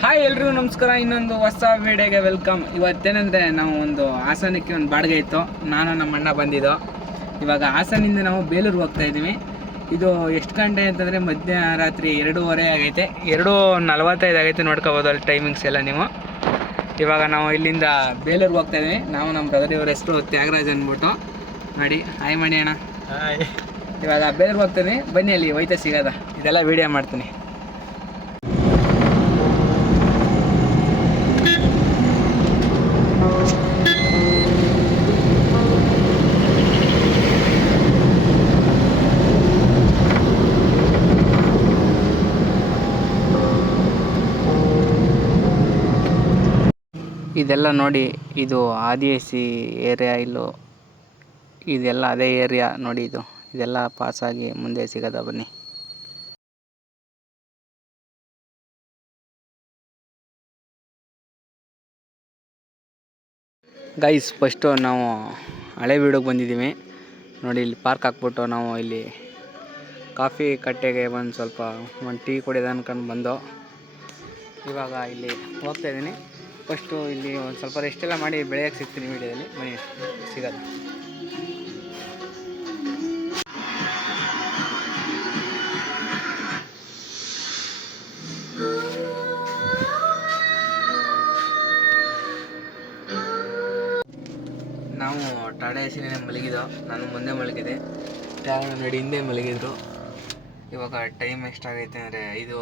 Hi ಎಲ್ರಿಗೂ ನಮಸ್ಕಾರ ಇನ್ನೊಂದು ಹೊಸ ವೀಡಿಯೋಗೆ ವೆಲ್ಕಮ್ ಇವತ್ತೇನಂದರೆ ನಾವು ಒಂದು ಹಾಸನಕ್ಕೆ ಒಂದು ಬಾಡಿಗೆ ಇತ್ತು. ನಾನು ನಮ್ಮ ಅಣ್ಣ ಬಂದಿದ್ದು. ಇವಾಗ ಹಾಸನಿಂದ ನಾವು ಬೇಲೂರು ಹೋಗ್ತಾ ಇದ್ದೀವಿ. ಇದು ಎಷ್ಟು ಗಂಟೆ ಅಂತಂದರೆ ಮಧ್ಯರಾತ್ರಿ ಎರಡೂವರೆ ಆಗೈತೆ. ಎರಡು ನಲವತ್ತೈದು ಆಗೈತೆ ನೋಡ್ಕೋಬೋದು ಅಲ್ಲಿ ಟೈಮಿಂಗ್ಸ್ ಎಲ್ಲ ನೀವು. ಇವಾಗ ನಾವು ಇಲ್ಲಿಂದ ಬೇಲೂರು ಹೋಗ್ತಾ ಇದ್ದೀವಿ. ನಾವು ನಮ್ಮ ಬ್ರದರ್ ಇವರ ಹೆಸರು ತ್ಯಾಗರಾಜ್ ಅಂದ್ಬಿಟ್ಟು. ಮಾಡಿ ಹಾಯ್ ಮಾಡಿ ಅಣ್ಣ. ಹಾಯ್ ಇವಾಗ ಬೇಲೂರು ಹೋಗ್ತೀನಿ ಬನ್ನಿ ಅಲ್ಲಿ ಹೋಯ್ತಾ ಸಿಗೋದ? ಇದೆಲ್ಲ ವೀಡಿಯೋ ಮಾಡ್ತೀನಿ. ಇದೆಲ್ಲ ನೋಡಿ ಇದು ಆದಿವಾಸಿ ಏರಿಯಾ ಇಲ್ಲೋ ಇದೆಲ್ಲ ಅದೇ ಏರಿಯಾ ನೋಡಿ ಇದು. ಇದೆಲ್ಲ ಪಾಸಾಗಿ ಮುಂದೆ ಸಿಗದ ಬನ್ನಿ. ಗೈಸ್ ಫಸ್ಟು ನಾವು ಹಳೆ ಬೀಡಿಗೆ ಬಂದಿದ್ದೀವಿ. ನೋಡಿ ಇಲ್ಲಿ ಪಾರ್ಕ್ ಹಾಕ್ಬಿಟ್ಟು ನಾವು ಇಲ್ಲಿ ಕಾಫಿ ಕಟ್ಟೆಗೆ ಬಂದು ಸ್ವಲ್ಪ ಒಂದು ಟೀ ಕುಡಿಯೋದು ಅನ್ಕೊಂಡು ಬಂದು ಇವಾಗ ಇಲ್ಲಿ ಹೋಗ್ತಾ ಇದ್ದೀನಿ. ಫಸ್ಟು ಇಲ್ಲಿ ಒಂದು ಸ್ವಲ್ಪ ರೆಸ್ಟ್ ಎಲ್ಲ ಮಾಡಿ ಬೆಳೆಯೋಕ್ಕೆ ಸಿಗ್ತೀನಿ ವೀಡಿಯೋದಲ್ಲಿ. ಮನೆ ಸಿಗೋದು. ನಾವು ಟಾಡೆ ಎಸಿನೇ ಮಲಗಿದ್ದೋ ನಾನು ಮುಂದೆ ಮಲಗಿದೆ ತ್ಯಾಗ ನಡಿ ಹಿಂದೆ ಮಲಗಿದ್ರು. ಇವಾಗ ಟೈಮ್ ಎಷ್ಟಾಗೈತೆ ಅಂದರೆ ಐದು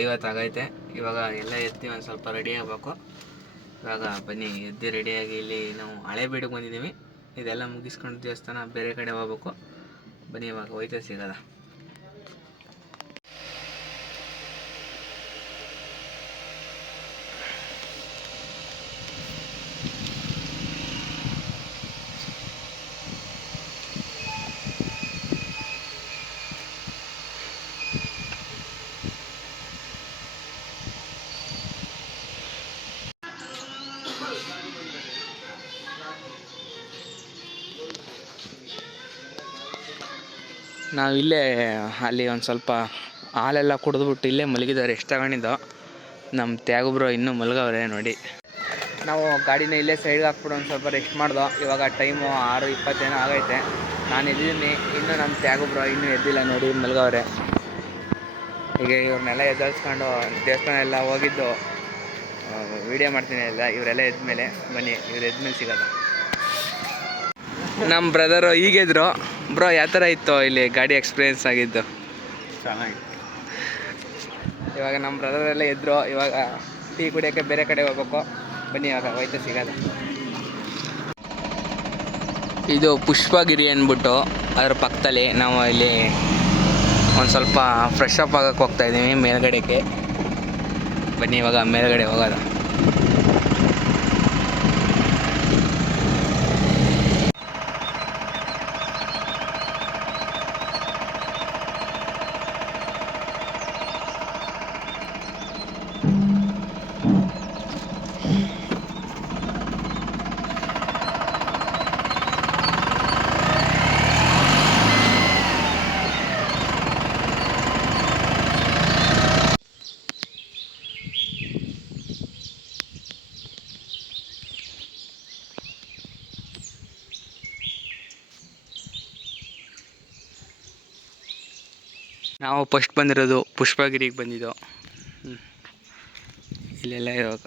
ಐವತ್ತು ಆಗೈತೆ ಇವಾಗ ಎಲ್ಲ ಎತ್ತಿ ಒಂದು ಸ್ವಲ್ಪ ರೆಡಿ ಆಗಬೇಕು. ಇವಾಗ ಬನ್ನಿ, ಎದ್ದು ರೆಡಿಯಾಗಿ ಇಲ್ಲಿ ನಾವು ಹಳೆ ಬೀಡಿಗೆ ಬಂದಿದ್ದೀವಿ. ಇದೆಲ್ಲ ಮುಗಿಸ್ಕೊಂಡು ದೇವಸ್ಥಾನ ಬೇರೆ ಕಡೆ ಹೋಗ್ಬೇಕು. ಬನ್ನಿ, ಇವಾಗ ಹೋಯ್ತಾ ಸಿಗೋದ? ನಾವು ಇಲ್ಲೇ, ಅಲ್ಲಿ ಒಂದು ಸ್ವಲ್ಪ ಹಾಲೆಲ್ಲ ಕುಡಿದ್ಬಿಟ್ಟು ಇಲ್ಲೇ ಮಲಗಿದ್ದಾರೆ. ಎಷ್ಟು ತಗೊಂಡಿದ್ದೋ. ನಮ್ಮ ತ್ಯಾಗೊಬ್ರು ಇನ್ನೂ ಮಲಗವ್ರೆ ನೋಡಿ. ನಾವು ಗಾಡಿನ ಇಲ್ಲೇ ಸೈಡ್ಗೆ ಹಾಕ್ಬಿಟ್ಟು ಒಂದು ಸ್ವಲ್ಪ ರೆಸ್ಟ್ ಮಾಡ್ದೋ. ಇವಾಗ ಟೈಮು ಆರು ಇಪ್ಪತ್ತೇನೋ ಆಗೈತೆ. ನಾನು ಎದ್ದಿದ್ದೀನಿ. ಇನ್ನೂ ನಮ್ಮ ತ್ಯಾಗೊಬ್ರು ಇನ್ನೂ ಎದ್ದಿಲ್ಲ ನೋಡಿ, ಮಲಗವ್ರೆ. ಈಗ ಇವ್ರನ್ನೆಲ್ಲ ಎದ್ದಳ್ಸ್ಕೊಂಡು ದೇವಸ್ಥಾನ ಎಲ್ಲ ಹೋಗಿದ್ದು ವಿಡಿಯೋ ಮಾಡ್ತೀನಿ ಎಲ್ಲ. ಇವರೆಲ್ಲ ಎದ್ಮೇಲೆ ಬನ್ನಿ. ಇವ್ರು ಎದ್ಮೇಲೆ ಸಿಗೋದು. ನಮ್ಮ ಬ್ರದರು ಈಗಿದ್ರು ಬ್ರೋ ಯಾವ ಥರ ಇತ್ತು ಇಲ್ಲಿ ಗಾಡಿ ಎಕ್ಸ್ಪೀರಿಯೆನ್ಸ್ ಆಗಿದ್ದು? ಚೆನ್ನಾಗಿ ಇವಾಗ ನಮ್ಮ ಬ್ರದರ್ ಎಲ್ಲ ಎದ್ರು ಇವಾಗ ಟೀ ಕುಡಿಯೋಕ್ಕೆ ಬೇರೆ ಕಡೆ ಹೋಗ್ಬೇಕು. ಬನ್ನಿ ಇವಾಗ ಹೋಯ್ತು ಸಿಗೋದು. ಇದು ಪುಷ್ಪಗಿರಿ ಅಂದ್ಬಿಟ್ಟು ಅದ್ರ ಪಕ್ಕದಲ್ಲಿ ನಾವು ಇಲ್ಲಿ ಒಂದು ಸ್ವಲ್ಪ ಫ್ರೆಶ್ ಅಪ್ ಆಗೋಕ್ಕೆ ಹೋಗ್ತಾ ಇದ್ದೀವಿ ಮೇಲ್ಗಡೆಗೆ. ಬನ್ನಿ ಇವಾಗ ಮೇಲ್ಗಡೆ ಹೋಗೋದು. ನಾವು ಫಸ್ಟ್ ಬಂದಿರೋದು ಪುಷ್ಪಗಿರಿಗೆ ಬಂದಿದ್ದು. ಇಲ್ಲೆಲ್ಲ ಇವಾಗ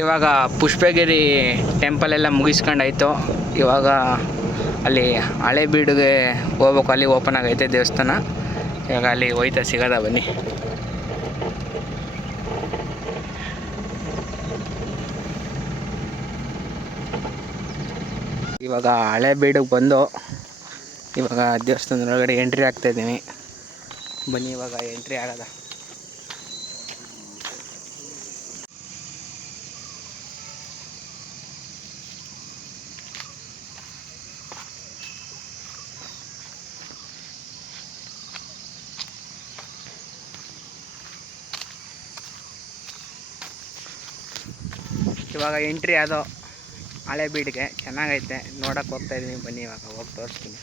ಇವಾಗ ಪುಷ್ಪಗಿರಿ ಟೆಂಪಲ್ ಎಲ್ಲ ಮುಗಿಸ್ಕೊಂಡಾಯ್ತು. ಇವಾಗ ಅಲ್ಲಿ ಹಳೆ ಬೀಡಿಗೆ ಹೋಗ್ಬೇಕು, ಅಲ್ಲಿ ಓಪನ್ ಆಗೈತೆ ದೇವಸ್ಥಾನ. ಇವಾಗ ಅಲ್ಲಿ ಹೋಯ್ತಾ ಸಿಗೋದ ಬನ್ನಿ. ಇವಾಗ ಹಳೆ ಬೀಡಿಗೆ ಬಂದು ಇವಾಗ ದೇವಸ್ಥಾನದೊಳಗಡೆ ಎಂಟ್ರಿ ಆಗ್ತಾ ಇದ್ದೀನಿ. ಬನ್ನಿ, ಇವಾಗ ಎಂಟ್ರಿ ಆಗದ. ಇವಾಗ ಎಂಟ್ರಿ ಅದು ಹಳೆ ಬೀಡಿಗೆ. ಚೆನ್ನಾಗೈತೆ. ನೋಡೋಕೆ ಇದೀನಿ. ಬನ್ನಿ ಇವಾಗ ಹೋಗಿ ತೋರಿಸ್ತೀನಿ.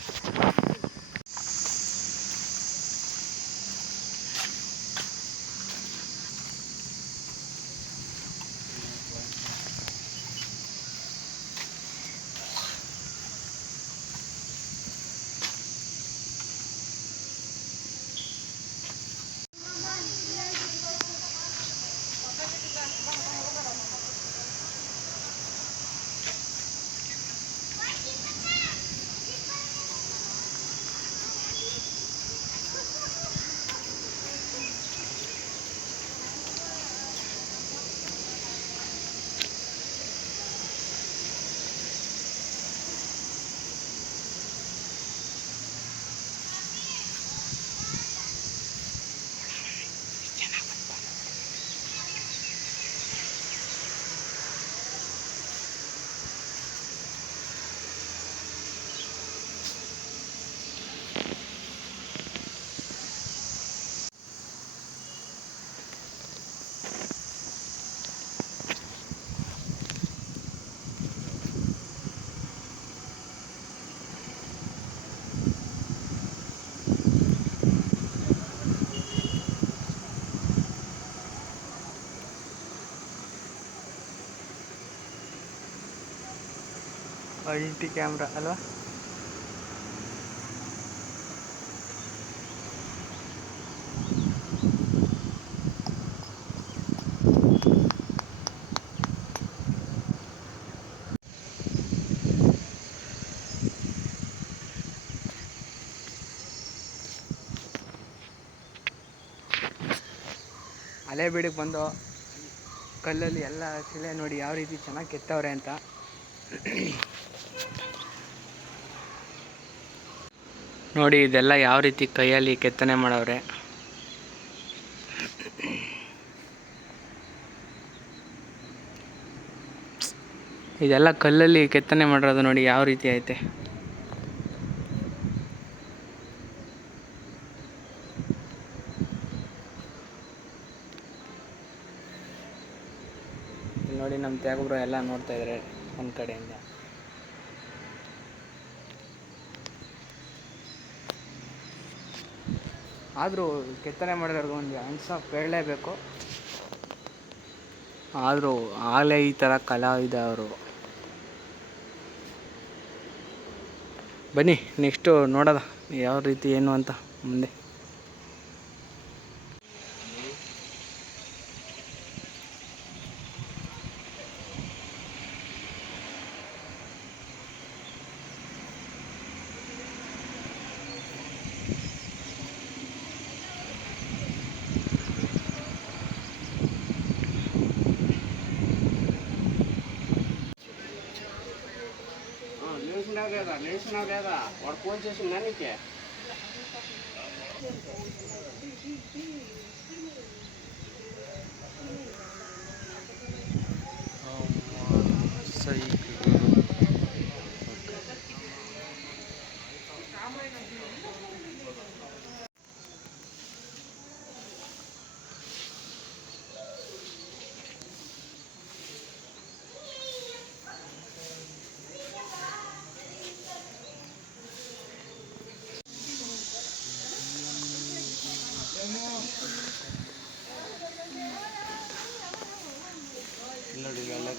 ಅಲ್ಟಿ ಕ್ಯಾಮ್ರಾ ಅಲ್ವಾ? ಹಳೆ ಬೀಡಿಗೆ ಬಂದು ಕಲ್ಲಲ್ಲಿ ಎಲ್ಲ ಶಿಲೆ ನೋಡಿ ಯಾವ ರೀತಿ ಚೆನ್ನಾಗಿ ಕೆತ್ತವ್ರೆ ಅಂತ. ನೋಡಿ, ಇದೆಲ್ಲ ಯಾವ ರೀತಿ ಕೈಯಲ್ಲಿ ಕೆತ್ತನೆ ಮಾಡವ್ರೆ? ಇದೆಲ್ಲ ಕಲ್ಲಲ್ಲಿ ಕೆತ್ತನೆ ಮಾಡಿರೋದು ನೋಡಿ, ಯಾವ ರೀತಿ ಐತೆ? ನೋಡಿ, ನಮ್ಮ ತ್ಯಾಗೊಬ್ರು ಎಲ್ಲ ನೋಡ್ತಾ ಇದ್ದಾರೆ. ಒಂದು ಕಡೆಯಿಂದ. ಆದರೂ ಕೆತ್ತನೆ ಮಾಡಿದವ್ರಿಗೆ ಒಂದು ಹ್ಯಾಂಡ್ಸ್ ಆಫ್ ಹೇಳಲೇಬೇಕು ಆದರೂ ಆಗಲೇ ಈ ಥರ ಕಲಾವಿದ ಅವರು. ಬನ್ನಿ ನೆಕ್ಸ್ಟು ನೋಡೋದ, ಯಾವ ರೀತಿ ಏನು ಅಂತ ಮುಂದೆ. చేస్తున్నావు లేదా వాడు ఫోన్ చేసిందా నీకే? సై ಇಲ್ಲಿ ನೋಡಿ ಎಲ್ಲ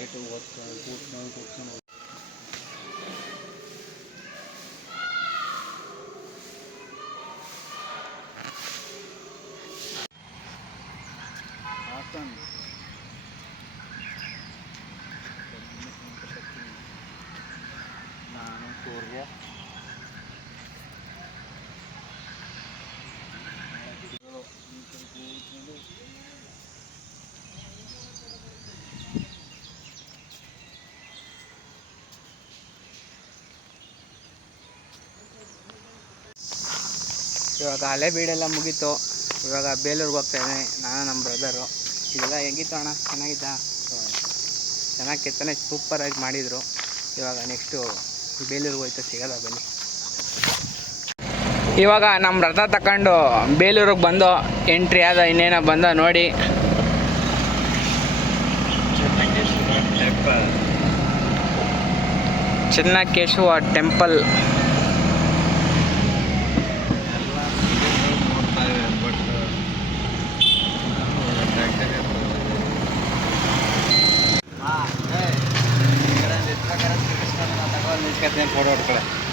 ಐತೆ ಓದ್ಕೊಂಡು ಕೂತ್ಕೊಂಡು ಇವಾಗ ಹಳೆ ಬೀಡೆಲ್ಲ ಮುಗೀತು. ಇವಾಗ ಬೇಲೂರಿಗೆ ಹೋಗ್ತಾ ಇದ್ದೀನಿ ನಾನು ನಮ್ಮ ಬ್ರದರು ಇದೆಲ್ಲ ಹೆಂಗಿತ್ತು ಅಣ್ಣ? ಚೆನ್ನಾಗಿದ್ದ? ಚೆನ್ನಾಗಿ ಕೆತ್ತನೆ ಸೂಪರಾಗಿ ಮಾಡಿದರು. ಇವಾಗ ನೆಕ್ಸ್ಟು ಬೇಲೂರಿಗೆ ಹೋಯ್ತು ಸಿಗೋದ ಬನ್ನಿ. ಇವಾಗ ನಮ್ಮ ರಥ ತಗೊಂಡು ಬೇಲೂರಿಗೆ ಬಂದು ಎಂಟ್ರಿ ಆದ ಇನ್ನೇನೋ ಬಂದ ನೋಡಿ. ಚೆನ್ನಕೇಶವ ಟೆಂಪಲ್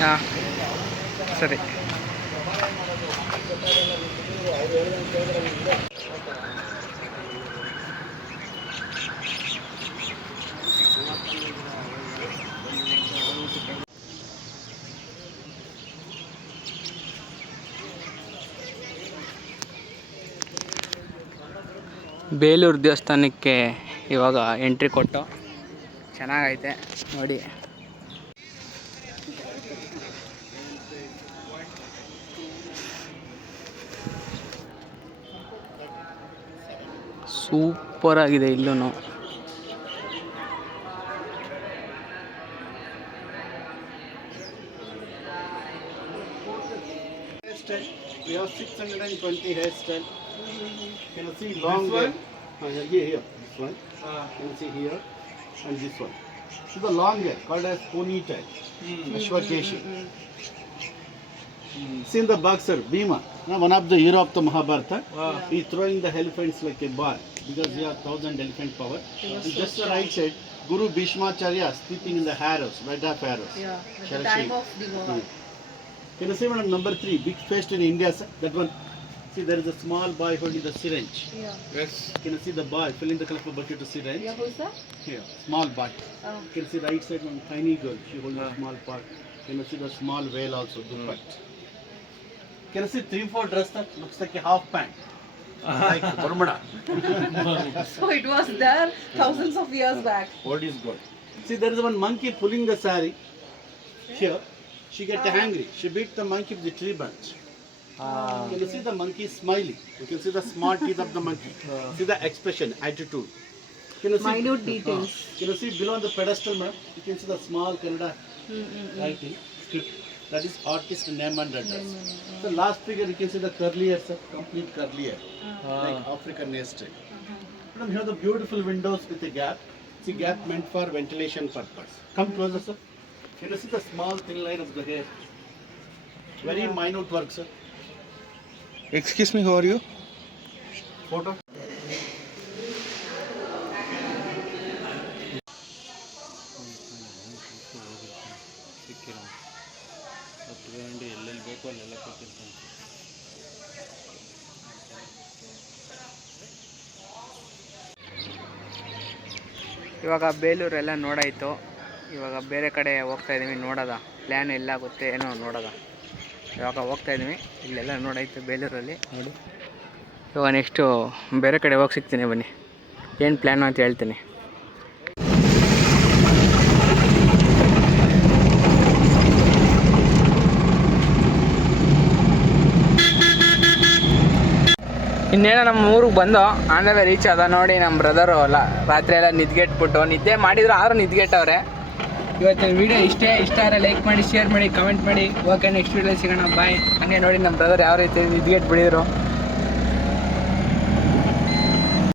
ಹಾಂ ಸರಿ. ಬೇಲೂರು ದೇವಸ್ಥಾನಕ್ಕೆ ಇವಾಗ ಎಂಟ್ರಿ ಕೊಟ್ಟು. ಚೆನ್ನಾಗೈತೆ ನೋಡಿ. ಸೂಪರ್ ಆಗಿದೆ ಇಲ್ಲೂ six hundred and twenty hair style long here this see here and this Is the long hair called as ponytail. Ashwakeshi. See in the boxer, Bhima, now one of the hero of the Mahabharata, wow. he throwing the elephants like a ball because he has thousand elephant power. And just the right side, Guru Bhishmacharya sleeping in the arrows, red of arrows. Yeah, the you? of the Goa. Can you see madam number three, big faced in India, sir? That one. See, there is a small boy holding the syringe. Yeah. Yes. Can you see the boy filling the color of bucket to syringe? Yeah, who's that? Here, small boy. Oh. Can you see right side one tiny girl? She holding a ah. small pot. Can you see the small whale also? Hmm. Dupat. Can you see three four dress that looks like a half pant? like Burmada. So it was there thousands of years back. What is good? See, there is one monkey pulling the sari. Here, she get ah. angry. She beat the monkey with the tree branch. Ah. Can you see the monkey smiling? You can see the smart teeth of the monkey. See the expression, attitude. Can you see? Minute details. Ah. Can you see below on the pedestal, ma'am? You can see the small Kannada writing script. That is artist name and address. The last figure, you can see the curly hair, sir. Complete curly hair, like African hairstyle. Madam, here are the beautiful windows with a gap. See, gap meant for ventilation purpose. Come closer, sir. Can you see the small thin line of the hair? Very minute work, sir. Excuse me Hor you photo ಎಲ್ಲೆಲ್ಲಿ ಬೇಕೋ ಅಲ್ಲೆಲ್ಲ ಕೊಟ್ಟಿರ್ತಾನೆ ಇವಾಗ ಬೇಲೂರೆಲ್ಲ ನೋಡಾಯಿತು. ಇವಾಗ ಬೇರೆ ಕಡೆ ಹೋಗ್ತಾ ಇದ್ದೀವಿ ನೋಡೋದ? ಪ್ಲ್ಯಾನ್ ಎಲ್ಲಾಗುತ್ತೆ ಏನೋ ನೋಡೋದ? ಇವಾಗ ಹೋಗ್ತಾ ಇದ್ದೀವಿ. ಇಲ್ಲೆಲ್ಲ ನೋಡಾಯ್ತು ಬೇಲೂರಲ್ಲಿ. ನೋಡಿ. ಇವಾಗ ನೆಕ್ಸ್ಟು ಬೇರೆ ಕಡೆ ಹೋಗಿ ಸಿಗ್ತೀನಿ ಬನ್ನಿ. ಏನು ಪ್ಲ್ಯಾನು ಅಂತ ಹೇಳ್ತೀನಿ. ಇನ್ನೇನೋ ನಮ್ಮ ಊರಿಗೆ ಬಂದು ಆಂಧ್ರ ರೀಚ್ ಅದ ನೋಡಿ ನಮ್ಮ ಬ್ರದರು ಅಲ್ಲ. ರಾತ್ರಿ ಎಲ್ಲ ನಿದ್ಗೆಟ್ಬಿಟ್ಟು ನಿದ್ದೆ ಮಾಡಿದ್ರು ಆದ್ರೂ ನಿದ್ಗೆಟ್ಟವ್ರೆ. ಇವತ್ತಿನ ವಿಡಿಯೋ ಇಷ್ಟೇ, ಇಷ್ಟ ಆದರೆ ಲೈಕ್ ಮಾಡಿ ಶೇರ್ ಮಾಡಿ ಕಮೆಂಟ್ ಮಾಡಿ. ಓಕೆ ನೆಕ್ಸ್ಟ್ ವಿಡಿಯೋ ಸಿಗೋಣ. ಬಾಯ್ ಹಂಗೆ ನೋಡಿ ನಮ್ಮ ಬ್ರದರ್ ಯಾವ ರೀತಿ ಗೇಟ್ ಬಿಡಿದ್ರು.